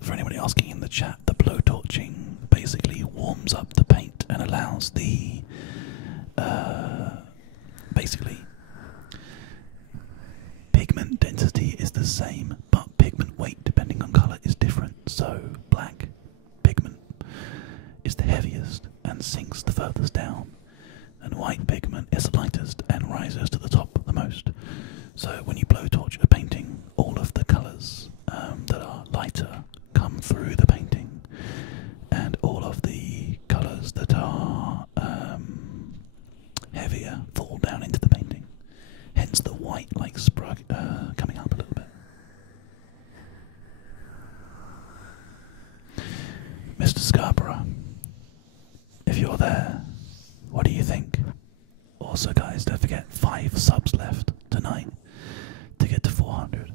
For anybody asking in the chat, the blowtorching basically warms up the paint and allows the basically pigment density is the same, but pigment weight depending on colour is different. So black pigment is the heaviest and sinks the furthest down, and white pigment is the lightest and rises to the top the most. So when you blowtorch a painting, all of the colours that are lighter come through the painting, and all of the colours that are heavier fall down into the painting. Hence the white like sprug coming up a little bit. Mr. Scarborough, if you're there, what do you think? Also guys, don't forget 5 subs left tonight to get to 400.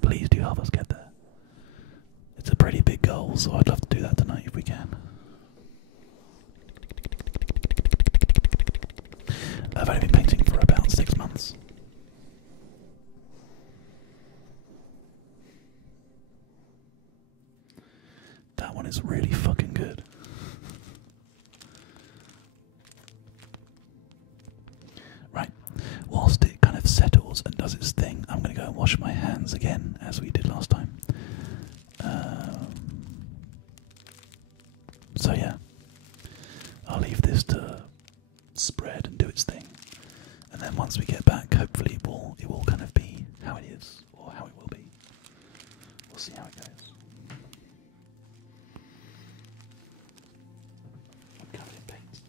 Please do help us get there. It's a pretty big goal, so I'd love to do that tonight if we can. I've only been painting for about 6 months. That one is really fucking good. Right, whilst it kind of settles and does its thing, I'm going to go and wash my hands again, as we did last time. So yeah, I'll leave this to spread and do its thing, and then once we get back, hopefully it will kind of be how it is, or how it will be. We'll see how it goes. I'm covered in paint.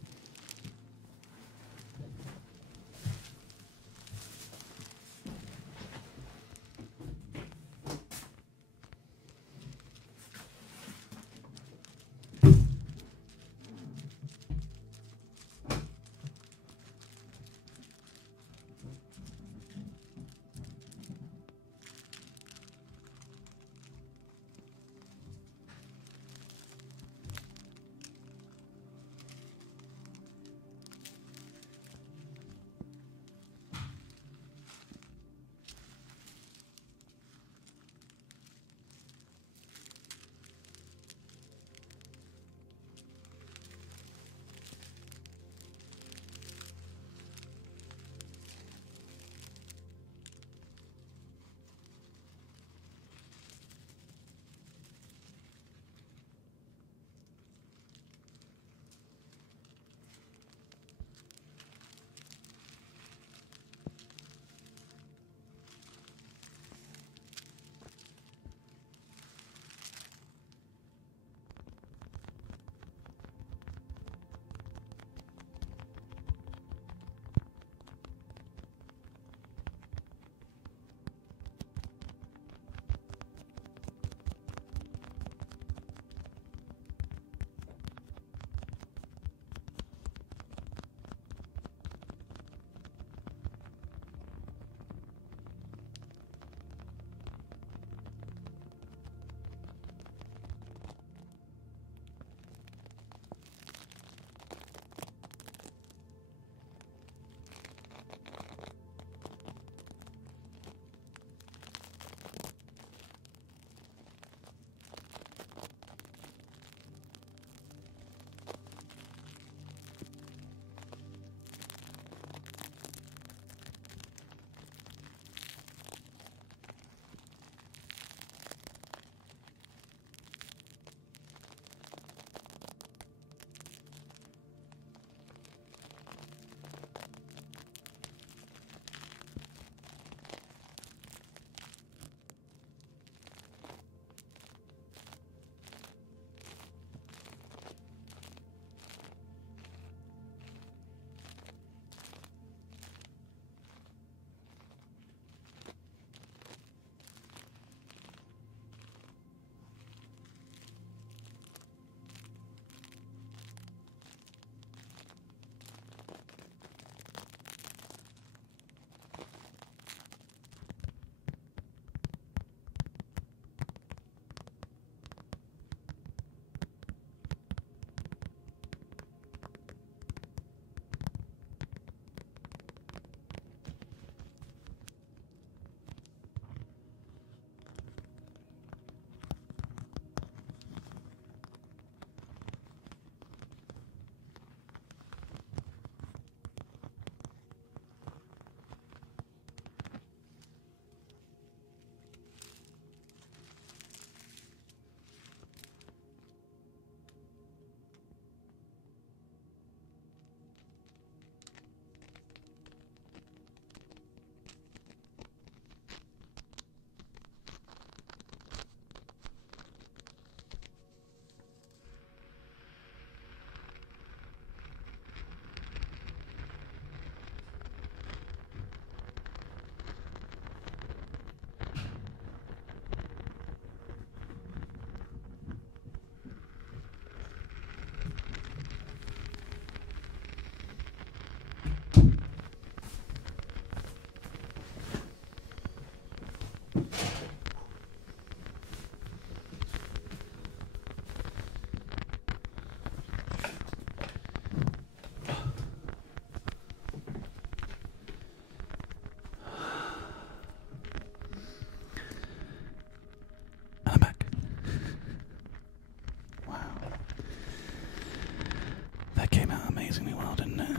amazingly well, didn't it?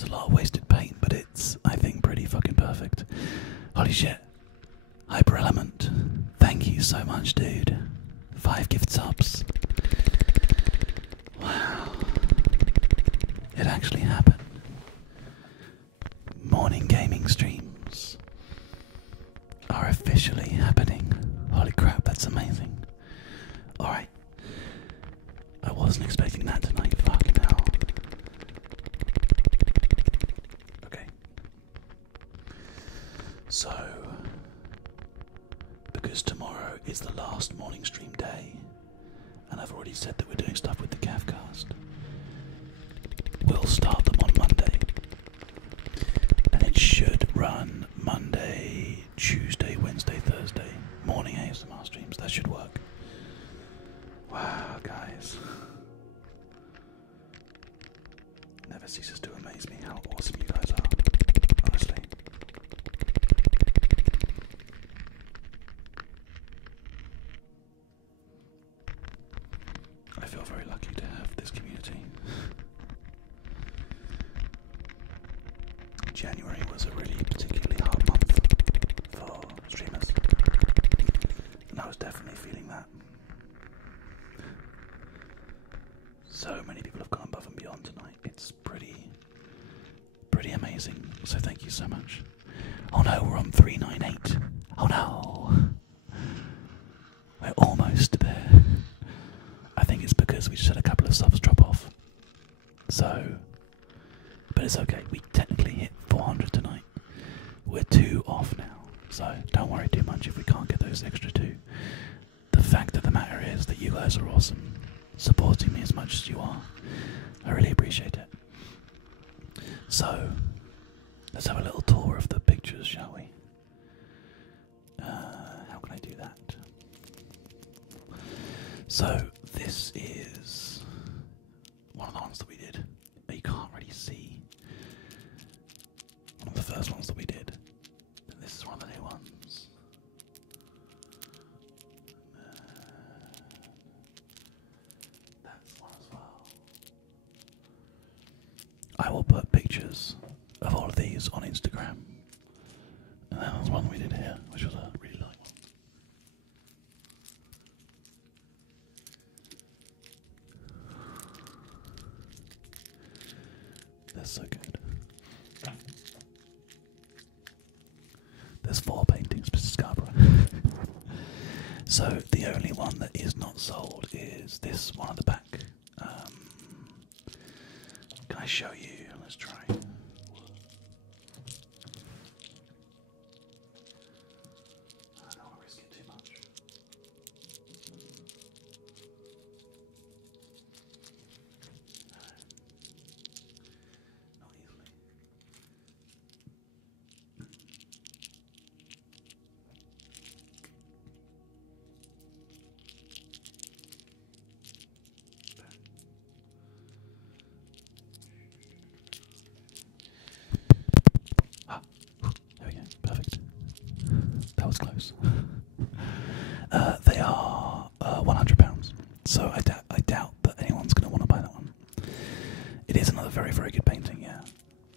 There's a lot of wasted paint, but it's, I think, pretty fucking perfect. Holy shit. Hyper Element. Thank you so much, dude. 5 gift subs. Wow. It actually happened. Morning gaming streams are officially happening. Holy crap, that's amazing. Alright. I wasn't expecting that tonight. Fucking hell. Okay. So, because tomorrow is the last morning stream day, and I've already said that we're doing stuff with the GH5, we'll start them on Monday. And it should run Monday, Tuesday, Wednesday, Thursday. Morning ASMR streams. That should work. Wow, guys. Never ceases to amaze me how awesome you guys are. Honestly. I feel very lucky to have this community. January was a really particularly hard month for streamers, and I was definitely feeling that. So many people have gone above and beyond tonight. It's pretty amazing. So thank you so much. Oh no, we're on 398. Oh no, we're almost there. I think it's because we just had a couple of subs drop off. So, but it's okay. We technically hit 400 tonight. We're 2 off now, so don't worry too much if we can't get those extra 2. The fact of the matter is that you guys are awesome, supporting me as much as you are. I really appreciate it. So, let's have a little tour of the pictures, shall we? How can I do that? So, this is one of the ones that we did, but you can't really see. One of the first ones that we did. And this is one of the new ones. That's one as well. I will put pictures of all of these on Instagram. And that was one we did here, which was a really light one. That's so good. There's 4 paintings, Mr. Scarborough. So the only one that is not sold is this one at the back. Can I show you? Let's try. I don't want to risk it too much. Not easily. There we go, perfect. That was close. They are £100, so I doubt that anyone's going to want to buy that one. It is another very, very good painting, yeah.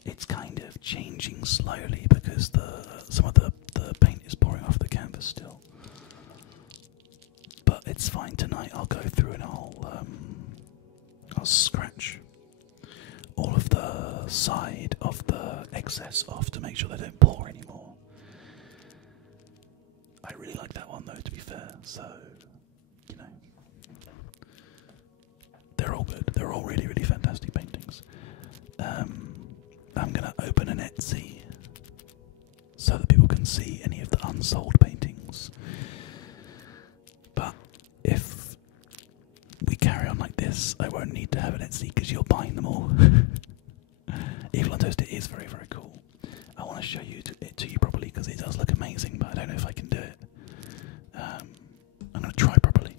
It's kind of changing slowly because some of the paint is pouring off the canvas still. But it's fine. Tonight I'll go through and I'll scratch all of the side of the excess off to make sure they don't pour anymore. I really like that one though, to be fair, so, you know, they're all good. They're all really, really fantastic paintings. I'm going to open an Etsy so that people can see any of the unsold paintings. But if we carry on like this, I won't need to have an Etsy because you're buying them all. Evil on Toast, it is very, very cool. I want to show it to you properly because it does look amazing, but I don't know if I can do it. I'm going to try properly.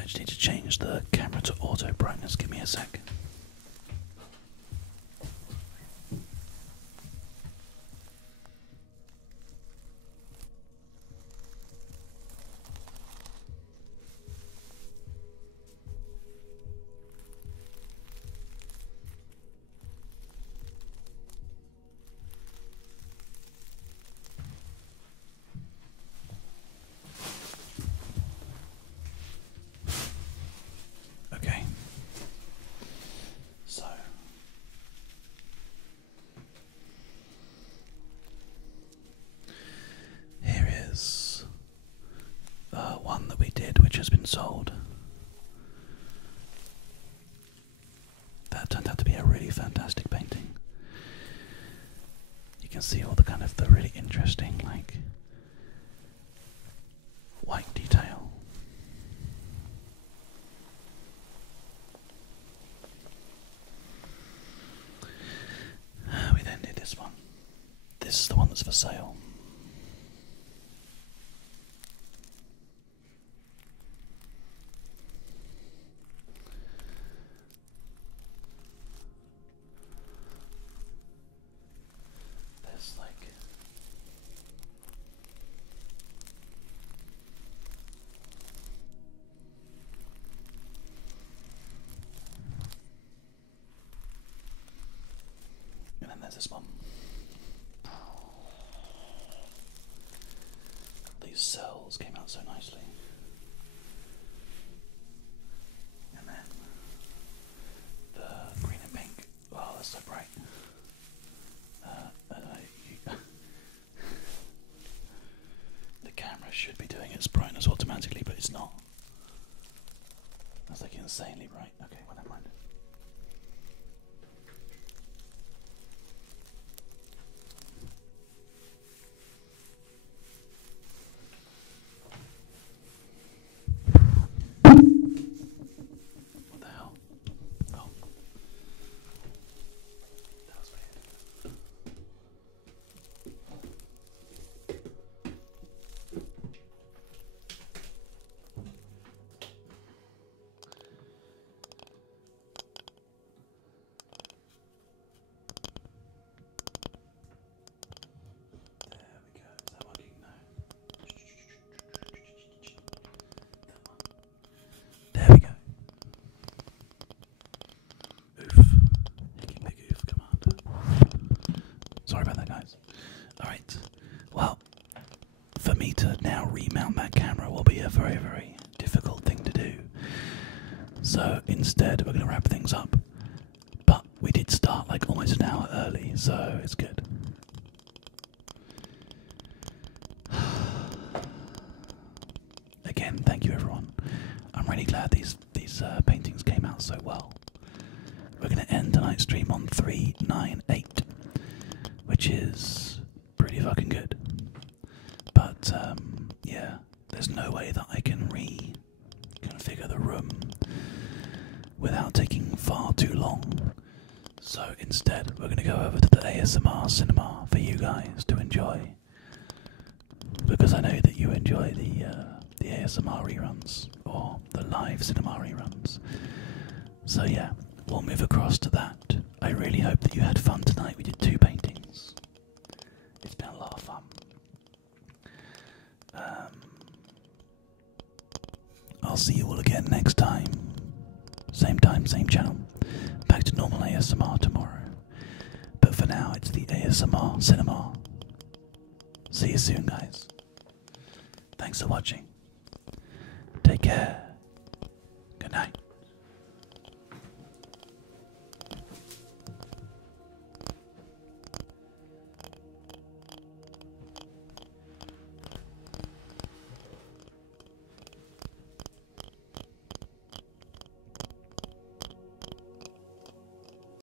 I just need to change the camera to auto brightness. Give me a sec. Okay. So here is one that we did, which has been sold. That turned out to be a really fantastic painting. You can see all the kind of the really interesting, like, white detail. We then did this one. This is the one that's for sale. There's like and then there's this one. These cells came out so nicely. And then the green and pink. Wow, that's so bright. The camera should be doing its brightness automatically, but it's not. That's like insanely bright. Okay, well, never mind. What the hell? Oh. That was weird. There we go. Is that working? No. There we go. Oof. Making big oof command. Sorry about that, guys. Alright. Well, for me to now remount that camera will be a very, very difficult thing to do. So instead, we're going to wrap things up. But we did start like almost an hour early, so it's good. Again, thank you everyone. I'm really glad these paintings came out so well. We're going to end tonight's stream on 398, which is pretty fucking good. But yeah, there's no way that I can reconfigure the room without taking far too long. So instead, we're going to go over to the ASMR cinema for you guys to enjoy, because I know that you enjoy the ASMR reruns, or the live cinema reruns. So yeah, we'll move across to that. I really hope that you had fun tonight. We did 2 paintings. It's been a lot of fun. I'll see you all again next time. Same time, same channel. Back to normal ASMR tomorrow. But for now, it's the ASMR cinema. See you soon, guys. Thanks for watching. Take care. Good night.